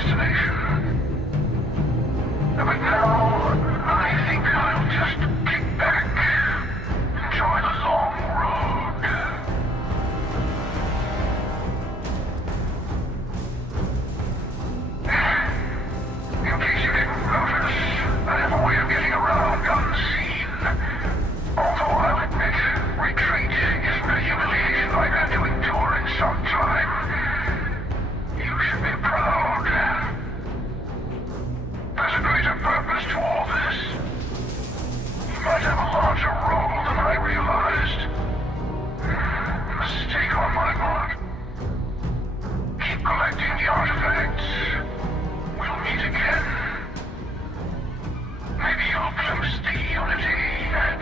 destination. But now, I think I'll just kick back, enjoy the long road. In case you didn't notice, I have a way of getting around unseen. Although I'll admit, retreat isn't a humiliation I've had to endure in some time. You should be proud. There's a greater purpose to all this. You might have a larger role than I realized. Mistake on my part. Keep collecting the artifacts. We'll meet again. Maybe you'll glimpse the unity that...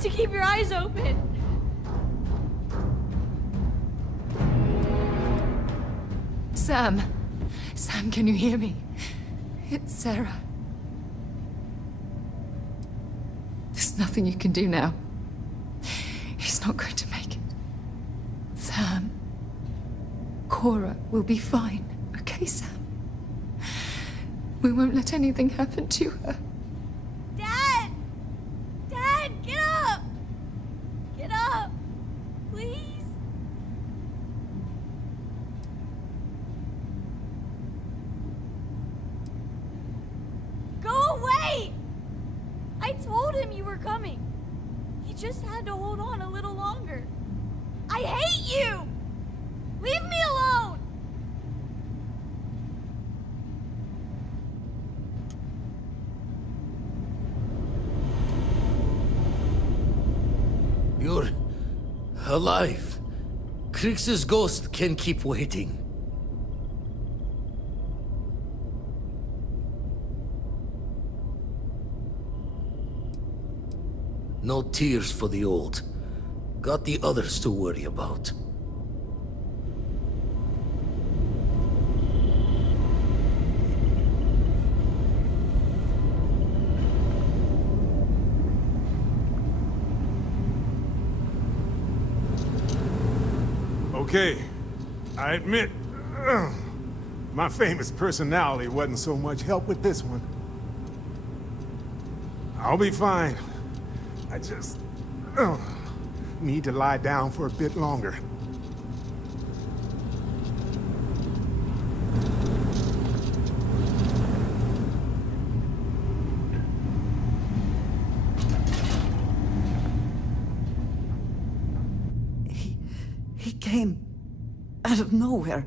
to keep your eyes open. Sam. Sam, can you hear me? It's Sarah. There's nothing you can do now. He's not going to make it. Sam. Cora will be fine, okay, Sam? We won't let anything happen to her. Dad! Dad, get up! Get up! Please? Go away! I told him you were coming. He just had to hold on a little longer. I hate you! Leave me alone! You're alive. Krix's ghost can keep waiting. No tears for the old. Got the others to worry about. Okay, I admit, my famous personality wasn't so much help with this one. I'll be fine. I just need to lie down for a bit longer. He came out of nowhere.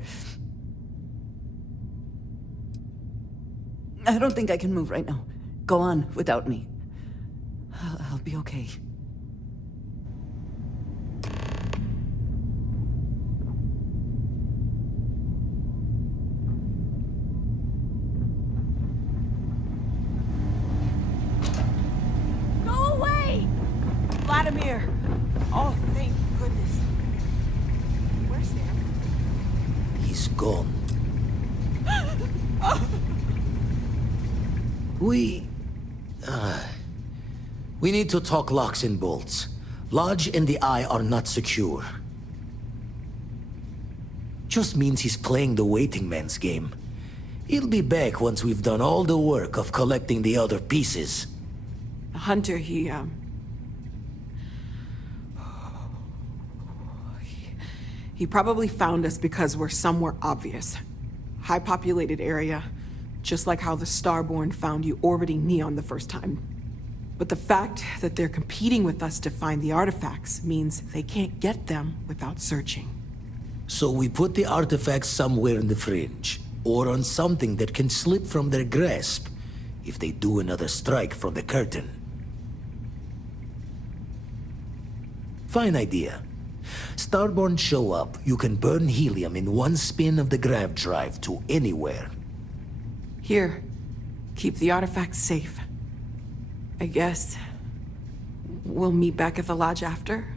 I don't think I can move right now. Go on without me. I'll be okay. Go away! Vladimir! Oh, thank goodness. Where's Sam? He's gone. We need to talk locks and bolts. Lodge and the Eye are not secure. Just means he's playing the waiting man's game. He'll be back once we've done all the work of collecting the other pieces. Hunter, he probably found us because we're somewhere obvious. High-populated area, just like how the Starborn found you orbiting Neon the first time. But the fact that they're competing with us to find the artifacts means they can't get them without searching. So we put the artifacts somewhere in the fringe, or on something that can slip from their grasp if they do another strike from the curtain. Fine idea. Starborn show up, you can burn helium in one spin of the grav drive to anywhere. Here, keep the artifacts safe. I guess we'll meet back at the lodge after.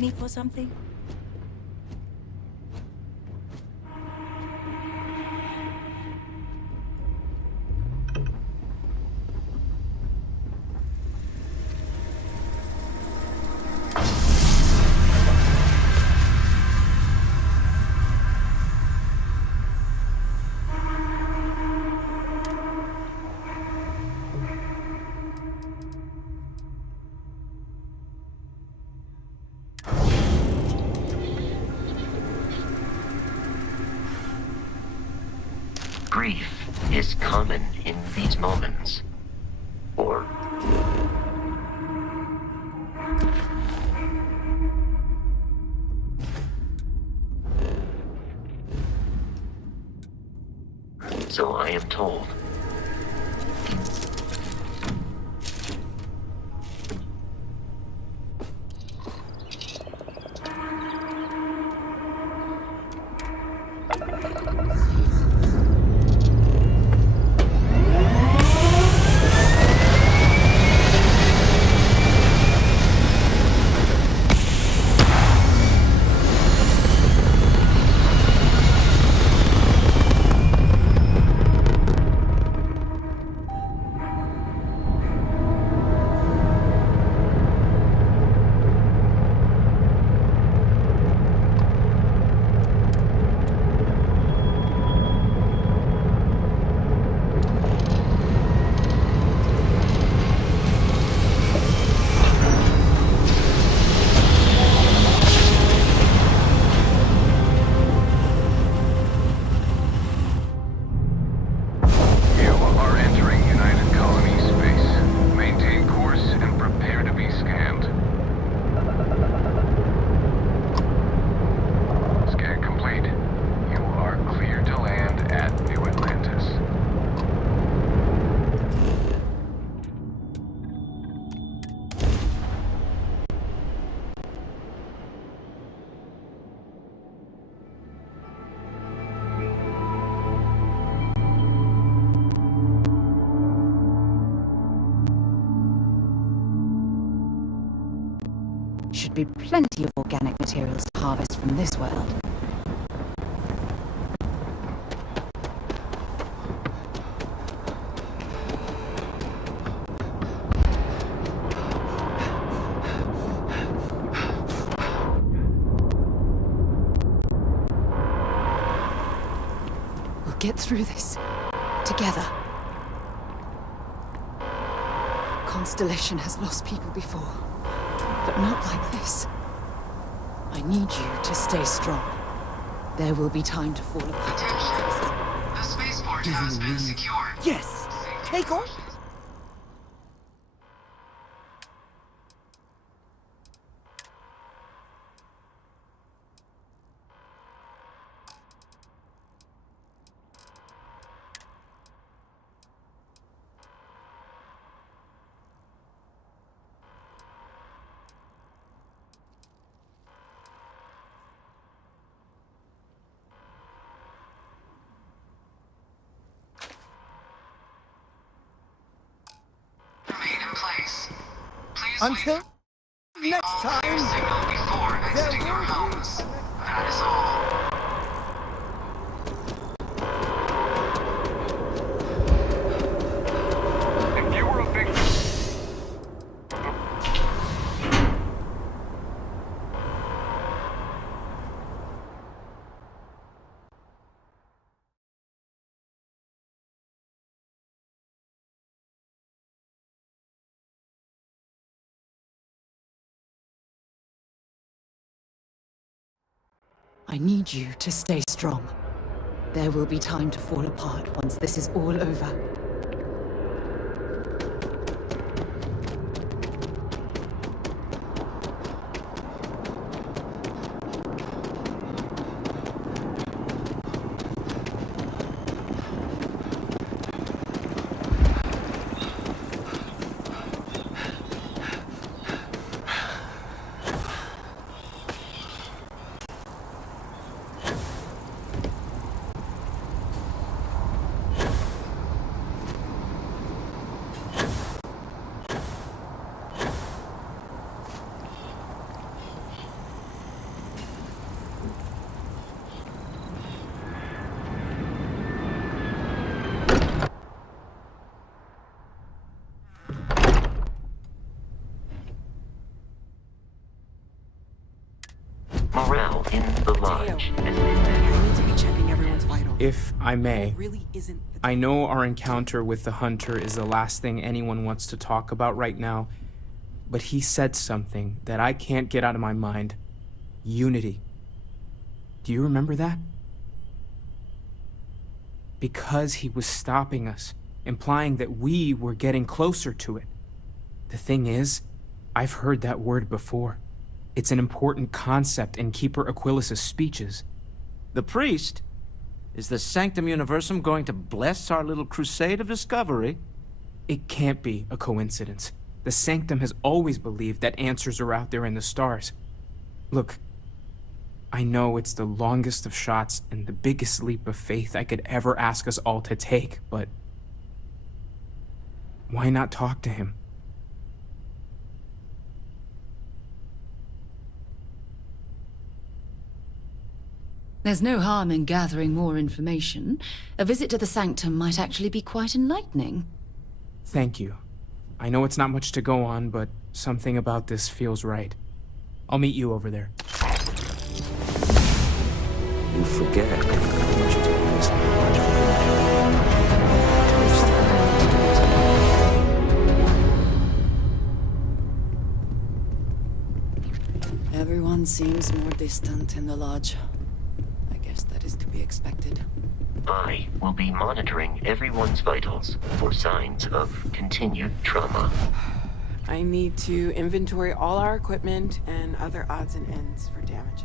me for something? Grief is common in these moments. Or so I am told. Should be plenty of organic materials to harvest from this world. We'll get through this. Together. Constellation has lost people before. But not like this. I need you to stay strong. There will be time to fall apart. Attention. The spaceport has been secured. Yes! Take on! Remain in place. Please Until wait for the next all-clear time, signal before exiting your will be homes. That is all. If you were a victim, I need you to stay strong. There will be time to fall apart once this is all over. much as I need to be checking everyone's vitals. If I may, It really isn't the I know our encounter with the Hunter is the last thing anyone wants to talk about right now, but he said something that I can't get out of my mind. Unity. Do you remember that? Because he was stopping us, implying that we were getting closer to it. The thing is, I've heard that word before. It's an important concept in Keeper Aquilas's speeches. The priest? Is the Sanctum Universum going to bless our little crusade of discovery? It can't be a coincidence. The Sanctum has always believed that answers are out there in the stars. Look, I know it's the longest of shots and the biggest leap of faith I could ever ask us all to take, but why not talk to him? There's no harm in gathering more information. A visit to the Sanctum might actually be quite enlightening. Thank you. I know it's not much to go on, but something about this feels right. I'll meet you over there. You forget how much you take this much for Everyone seems more distant in the lodge. I guess that is to be expected. I will be monitoring everyone's vitals for signs of continued trauma. I need to inventory all our equipment and other odds and ends for damages.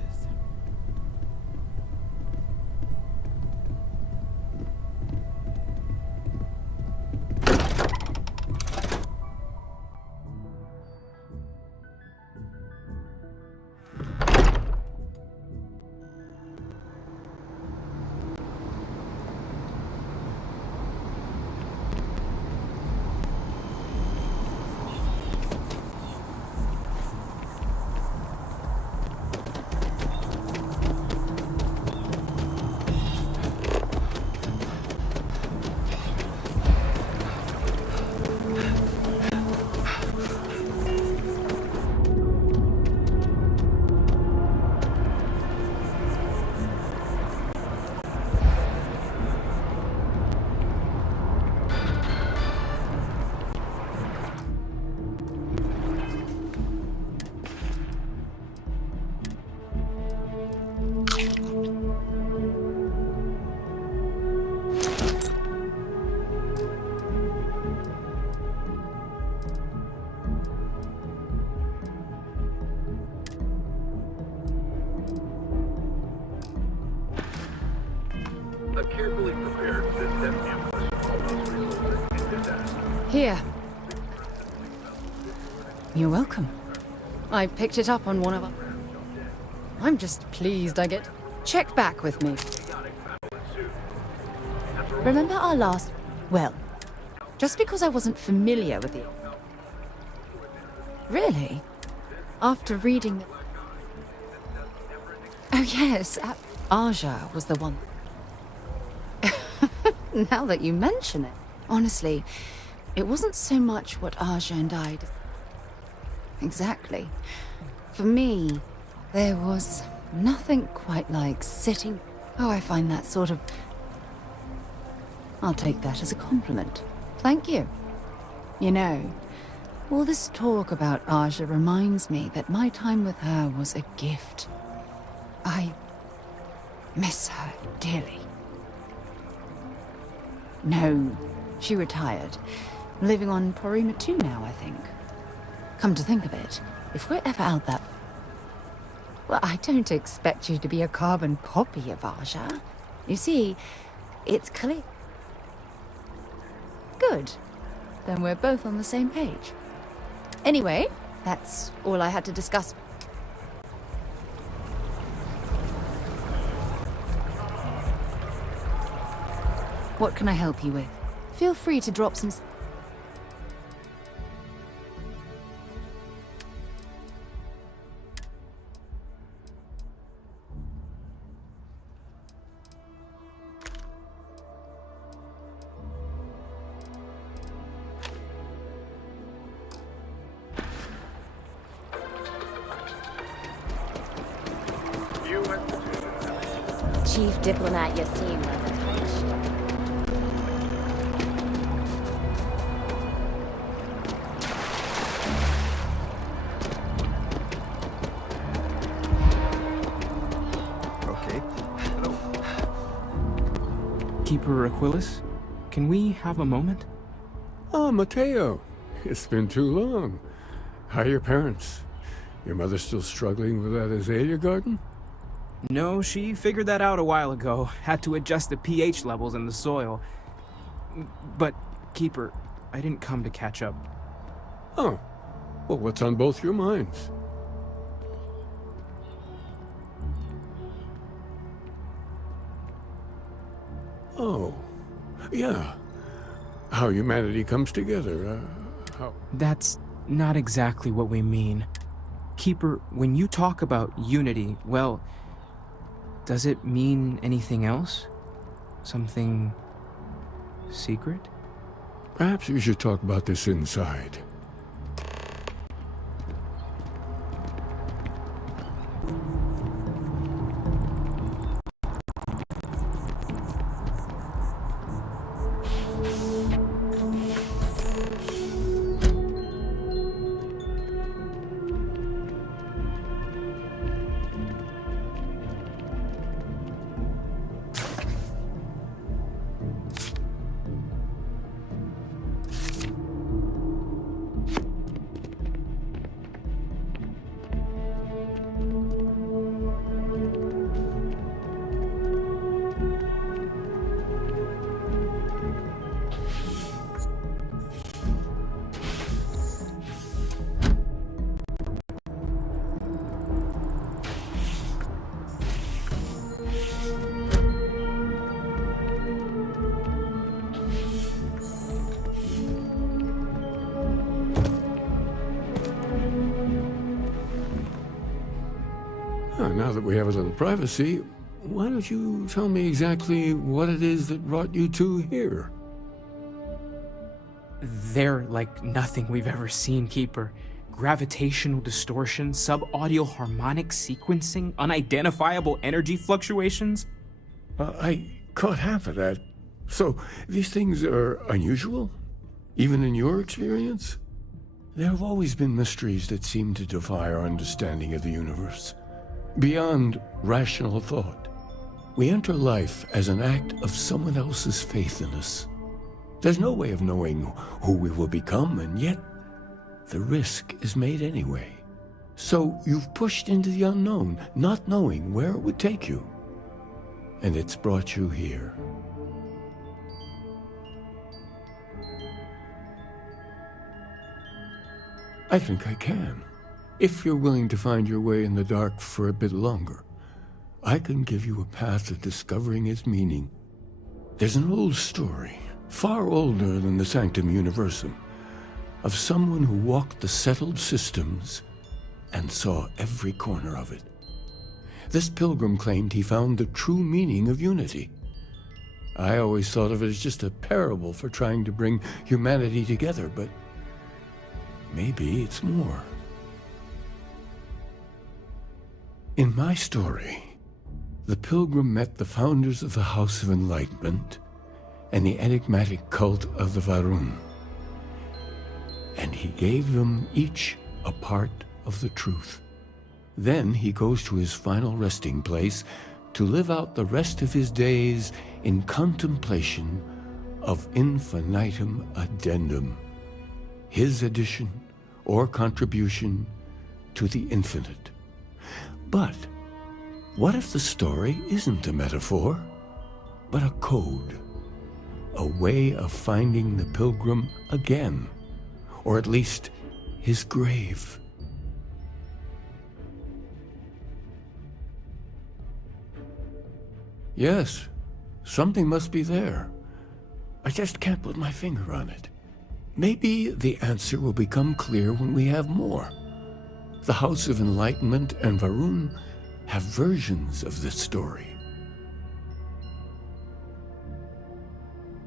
Carefully prepared, this death ambush almost resulted in disaster. Here. You're welcome. I picked it up on one of our... I'm just pleased I get... Check back with me. Remember our last... Well, just because I wasn't familiar with you. Really? After reading the... Oh yes, Aja was the one... Now that you mention it, honestly, it wasn't so much what Aja and I did. Exactly. For me, there was nothing quite like sitting... Oh, I find that sort of... I'll take that as a compliment. Thank you. You know, all this talk about Aja reminds me that my time with her was a gift. I miss her dearly. No, she retired. Living on Porima 2 now, I think. Come to think of it, if we're ever out that... Well, I don't expect you to be a carbon copy of Aja. You see, it's clear. Good. Then we're both on the same page. Anyway, that's all I had to discuss. What can I help you with? Feel free to drop some... U.S. chief diplomat you seem runs a tight ship. Okay. Hello. Keeper Aquilus, can we have a moment? Oh, Mateo. It's been too long. How are your parents? Your mother still struggling with that azalea garden? No, she figured that out a while ago. Had to adjust the pH levels in the soil. But, Keeper, I didn't come to catch up. Oh. Well, what's on both your minds? Oh. Yeah. How humanity comes together. How... That's not exactly what we mean. Keeper, when you talk about unity, well, does it mean anything else? Something secret? Perhaps we should talk about this inside. Now that we have a little privacy, why don't you tell me exactly what it is that brought you two here? They're like nothing we've ever seen, Keeper. Gravitational distortion, sub-audio harmonic sequencing, unidentifiable energy fluctuations. I caught half of that. So, these things are unusual? Even in your experience? There have always been mysteries that seem to defy our understanding of the universe. Beyond rational thought. We enter life as an act of someone else's faith in us. There's no way of knowing who we will become, and yet the risk is made anyway. So you've pushed into the unknown, not knowing where it would take you. And it's brought you here. I think I can. If you're willing to find your way in the dark for a bit longer, I can give you a path to discovering its meaning. There's an old story, far older than the Sanctum Universum, of someone who walked the settled systems and saw every corner of it. This pilgrim claimed he found the true meaning of unity. I always thought of it as just a parable for trying to bring humanity together, but maybe it's more. In my story, the pilgrim met the founders of the House of Enlightenment and the enigmatic cult of the Varun, and he gave them each a part of the truth. Then he goes to his final resting place to live out the rest of his days in contemplation of infinitum addendum, his addition or contribution to the infinite. But what if the story isn't a metaphor, but a code? A way of finding the pilgrim again, or at least his grave. Yes, something must be there. I just can't put my finger on it. Maybe the answer will become clear when we have more. The House of Enlightenment and Varun have versions of this story.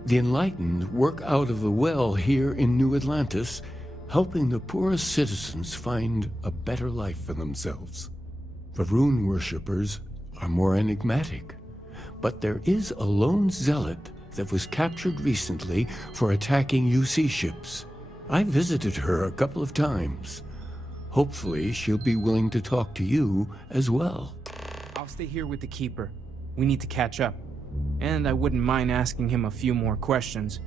The Enlightened work out of the well here in New Atlantis, helping the poorest citizens find a better life for themselves. Varun worshippers are more enigmatic. but there is a lone zealot that was captured recently for attacking UC ships. I visited her a couple of times. Hopefully, she'll be willing to talk to you as well. I'll stay here with the Keeper. We need to catch up. And I wouldn't mind asking him a few more questions.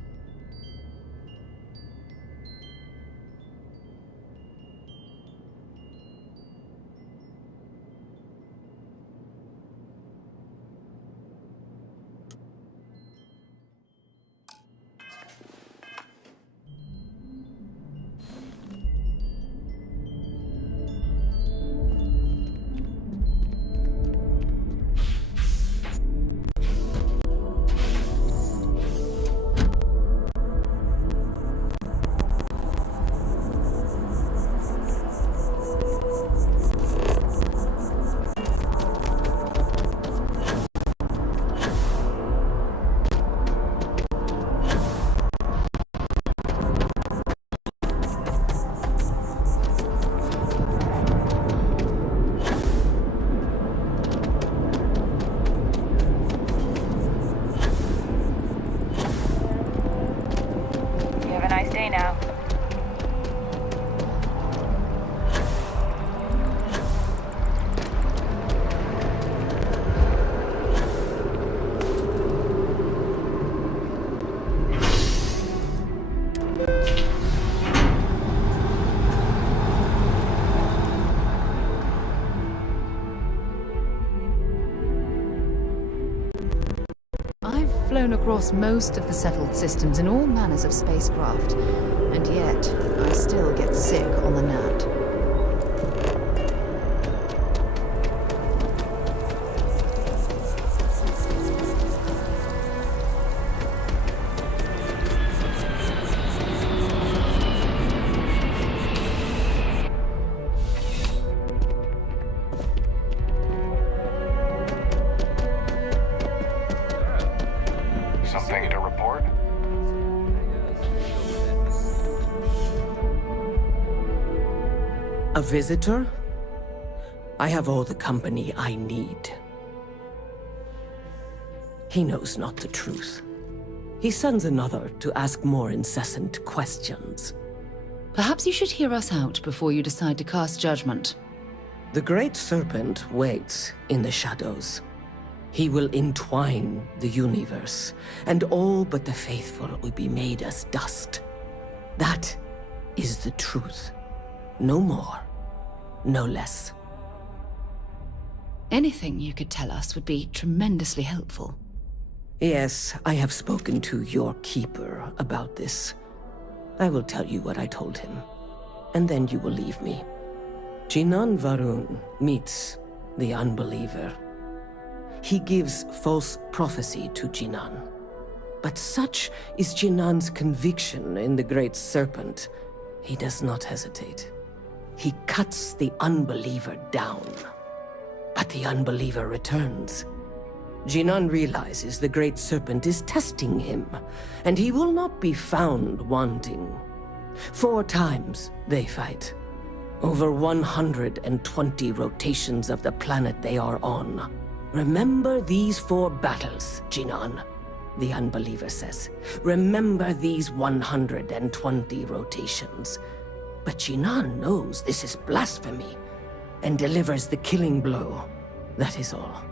Flown across most of the settled systems in all manners of spacecraft, and yet I still get sick on the gnat. Something to report? A visitor? I have all the company I need. He knows not the truth. He sends another to ask more incessant questions. Perhaps you should hear us out before you decide to cast judgment. The Great Serpent waits in the shadows. He will entwine the universe, and all but the faithful will be made as dust. That is the truth. No more, no less. Anything you could tell us would be tremendously helpful. Yes, I have spoken to your keeper about this. I will tell you what I told him, and then you will leave me. Jinan Varun meets the unbeliever. He gives false prophecy to Jinan. But such is Jinan's conviction in the Great Serpent, he does not hesitate. He cuts the unbeliever down. But the unbeliever returns. Jinan realizes the Great Serpent is testing him, and he will not be found wanting. 4 times they fight. Over 120 rotations of the planet they are on. Remember these 4 battles, Jinan, the unbeliever says. Remember these 120 rotations. But Jinan knows this is blasphemy, and delivers the killing blow. That is all.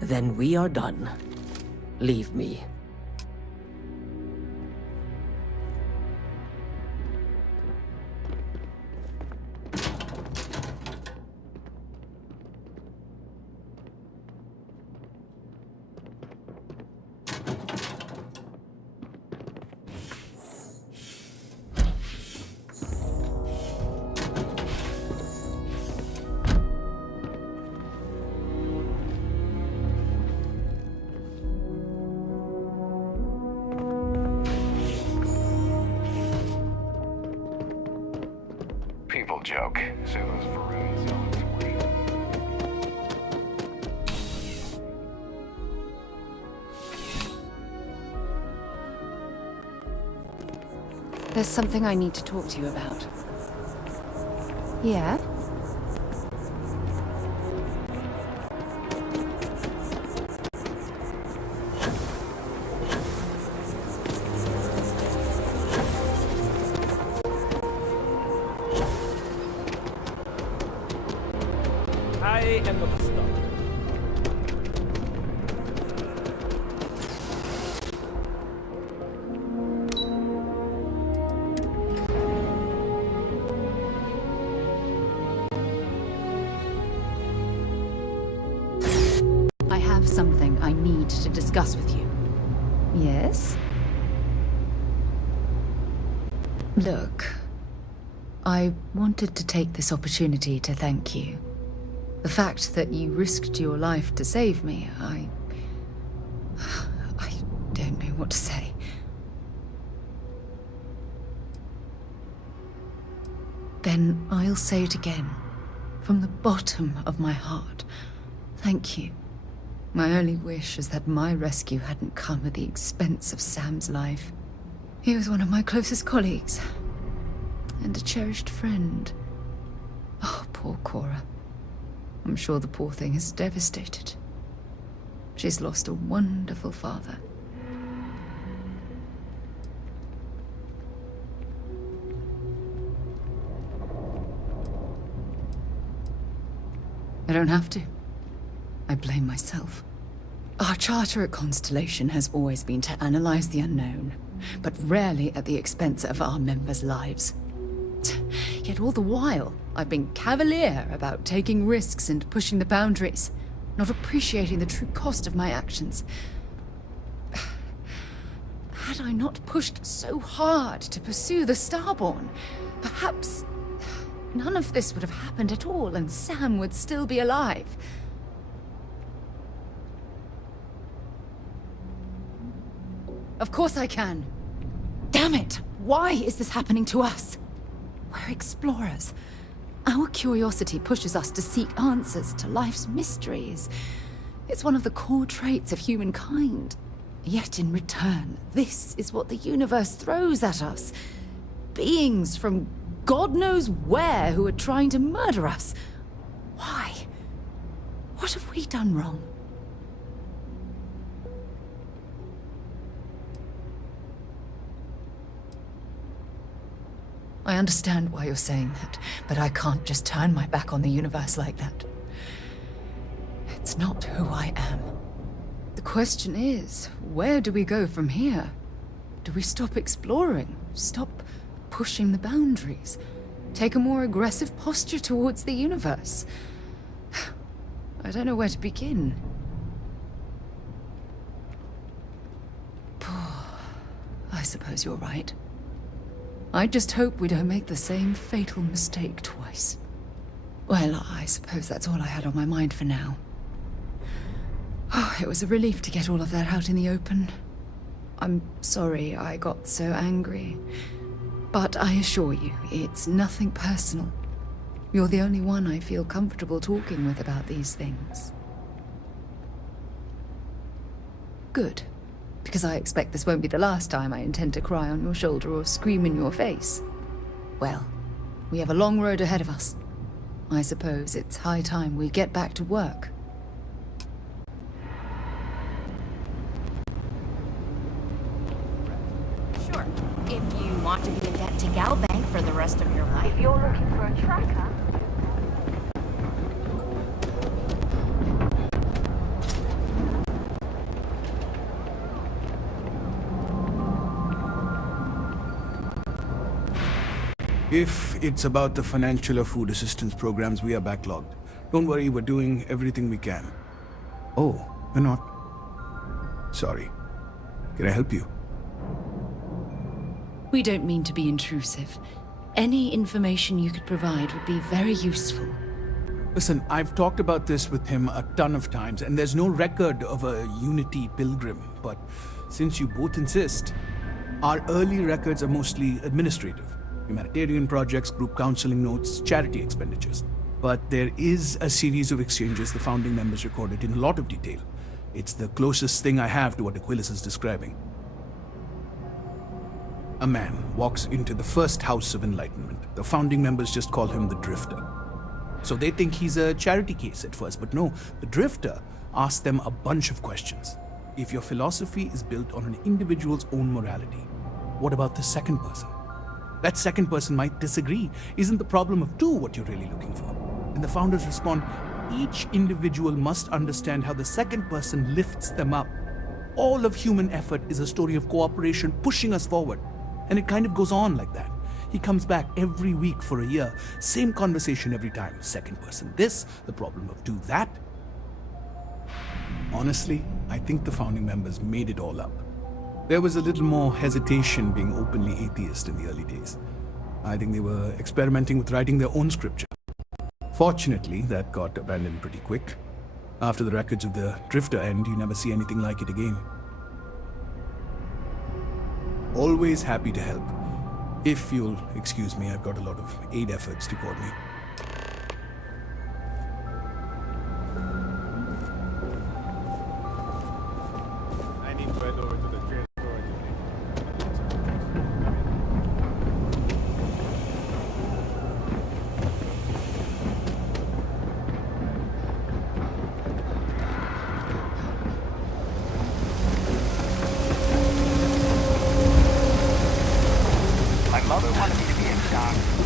Then we are done. Leave me. People joke. So those Varun zealots There's something I need to talk to you about. Yeah? I have something I need to discuss with you. Yes? Look, I wanted to take this opportunity to thank you. The fact that you risked your life to save me, I don't know what to say. Then I'll say it again, from the bottom of my heart. Thank you. My only wish is that my rescue hadn't come at the expense of Sam's life. He was one of my closest colleagues, and a cherished friend. Oh, poor Cora. I'm sure the poor thing is devastated. She's lost a wonderful father. I don't have to. I blame myself. Our charter at Constellation has always been to analyze the unknown, but rarely at the expense of our members' lives. Yet all the while, I've been cavalier about taking risks and pushing the boundaries, not appreciating the true cost of my actions. Had I not pushed so hard to pursue the Starborn, perhaps none of this would have happened at all, and Sam would still be alive. Of course I can. Damn it! Why is this happening to us? We're explorers. Our curiosity pushes us to seek answers to life's mysteries. It's one of the core traits of humankind. Yet in return, this is what the universe throws at us. Beings from God knows where who are trying to murder us. Why? What have we done wrong? I understand why you're saying that, but I can't just turn my back on the universe like that. It's not who I am. The question is, where do we go from here? Do we stop exploring? Stop pushing the boundaries? Take a more aggressive posture towards the universe? I don't know where to begin. I suppose you're right. I just hope we don't make the same fatal mistake twice. Well, I suppose that's all I had on my mind for now. Oh, it was a relief to get all of that out in the open. I'm sorry I got so angry. But I assure you, it's nothing personal. You're the only one I feel comfortable talking with about these things. Good. Because I expect this won't be the last time I intend to cry on your shoulder or scream in your face. Well, we have a long road ahead of us. I suppose it's high time we get back to work. Sure. If you want to be in debt to Galbank for the rest of your life. If you're looking for a tracker. If it's about the financial or food assistance programs, we are backlogged. Don't worry, we're doing everything we can. Oh, we're not. Sorry. Can I help you? We don't mean to be intrusive. Any information you could provide would be very useful. Listen, I've talked about this with him a ton of times, and there's no record of a Unity pilgrim. But since you both insist, our early records are mostly administrative. Humanitarian projects, group counseling notes, charity expenditures. But there is a series of exchanges the founding members recorded in a lot of detail. It's the closest thing I have to what Aquilus is describing. A man walks into the first House of Enlightenment. The founding members just call him the Drifter. So they think he's a charity case at first, but no, the Drifter asks them a bunch of questions. If your philosophy is built on an individual's own morality, what about the second person? That second person might disagree. Isn't the problem of two what you're really looking for? And the founders respond, each individual must understand how the second person lifts them up. All of human effort is a story of cooperation pushing us forward. And it kind of goes on like that. He comes back every week for a year. Same conversation every time. Second person this, the problem of two that. Honestly, I think the founding members made it all up. There was a little more hesitation being openly atheist in the early days. I think they were experimenting with writing their own scripture. Fortunately, that got abandoned pretty quick. After the records of the Drifter end, you never see anything like it again. Always happy to help. If you'll excuse me, I've got a lot of aid efforts to coordinate. I need to head over to the train store My mother wanted me to be a doctor.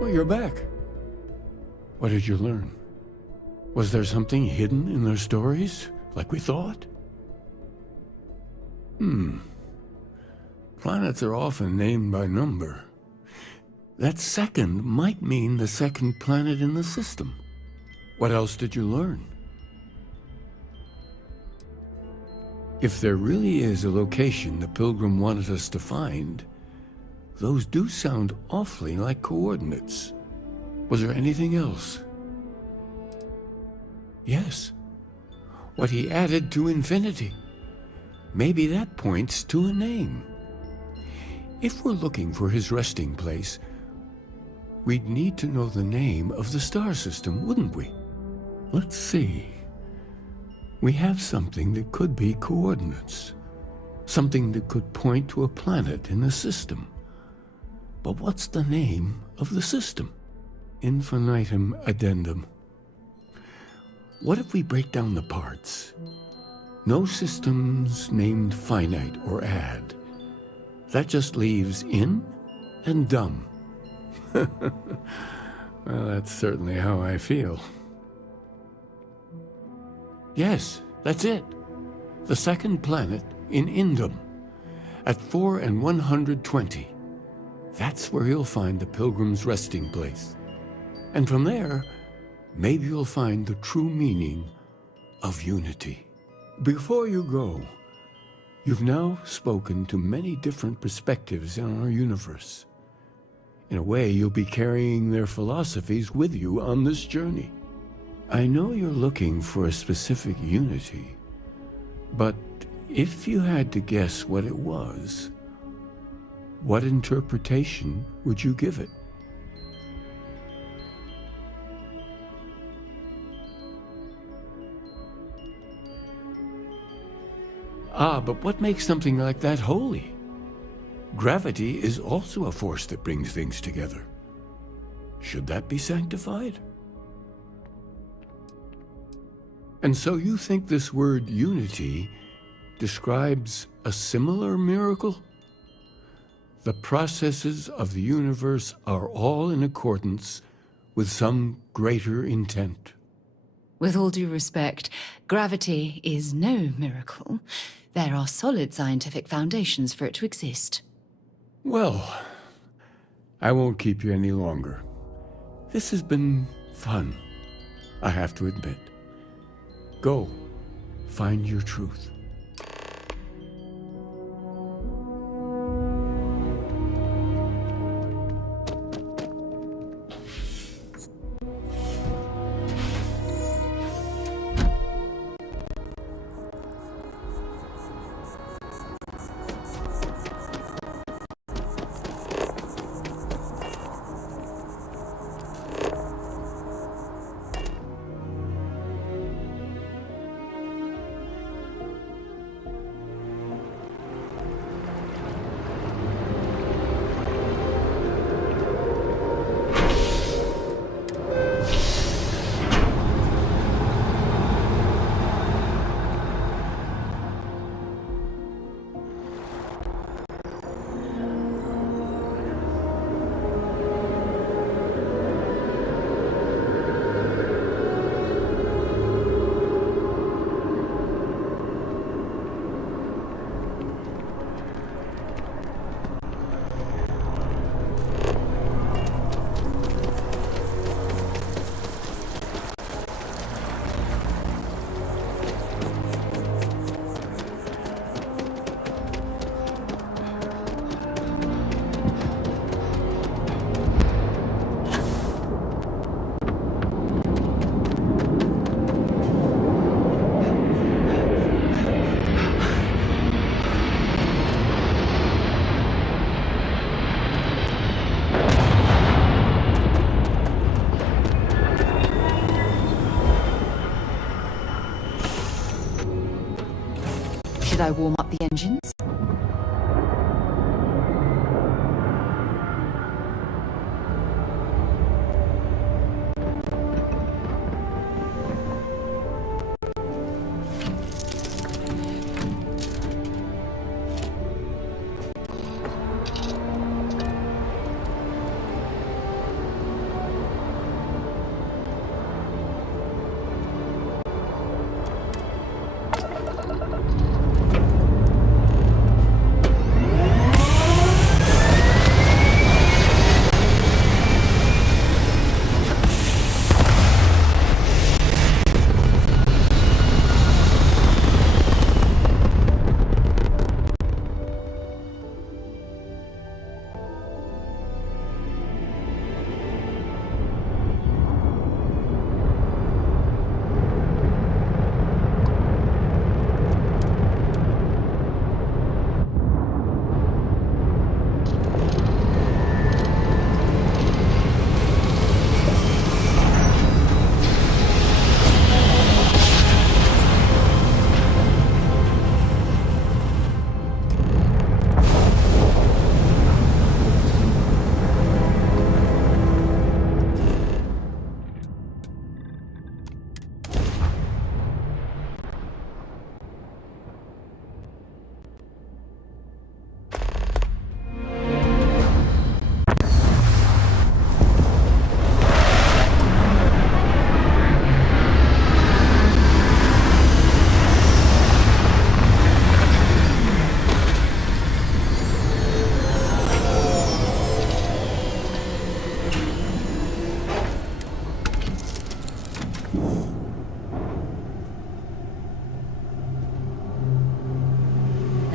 Well, you're back. What did you learn? Was there something hidden in their stories, like we thought? Planets are often named by number. That second might mean the second planet in the system. What else did you learn? If there really is a location the Pilgrim wanted us to find, those do sound awfully like coordinates. Was there anything else? Yes. What he added to infinity. Maybe that points to a name. If we're looking for his resting place, we'd need to know the name of the star system, wouldn't we? Let's see. We have something that could be coordinates. Something that could point to a planet in the system. But what's the name of the system? Infinitum addendum. What if we break down the parts? No systems named finite or add. That just leaves in and dumb. Well, that's certainly how I feel. Yes, that's it. The second planet in Indum, at 4 and 120. That's where you'll find the Pilgrim's resting place. And from there, maybe you'll find the true meaning of unity. Before you go, you've now spoken to many different perspectives in our universe. In a way, you'll be carrying their philosophies with you on this journey. I know you're looking for a specific unity, but if you had to guess what it was, what interpretation would you give it? But what makes something like that holy? Gravity is also a force that brings things together. Should that be sanctified? And so you think this word unity describes a similar miracle? The processes of the universe are all in accordance with some greater intent. With all due respect, gravity is no miracle. There are solid scientific foundations for it to exist. Well, I won't keep you any longer. This has been fun, I have to admit. Go, find your truth. Should I warm up the engines?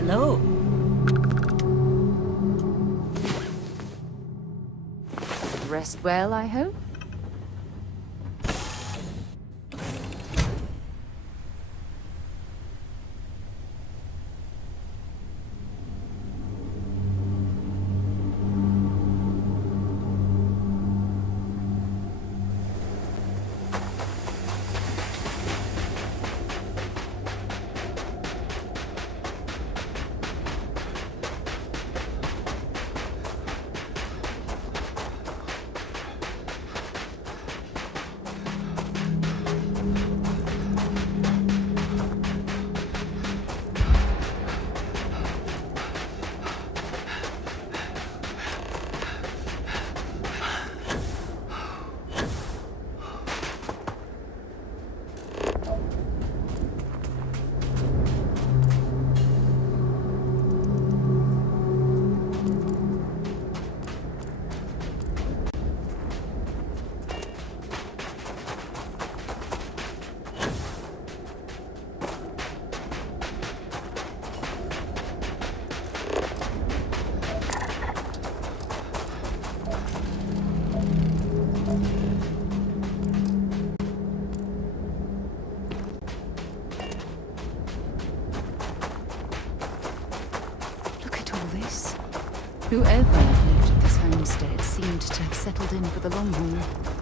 Hello. Rest well, I hope? case, whoever lived at this homestead seemed to have settled in for the long haul.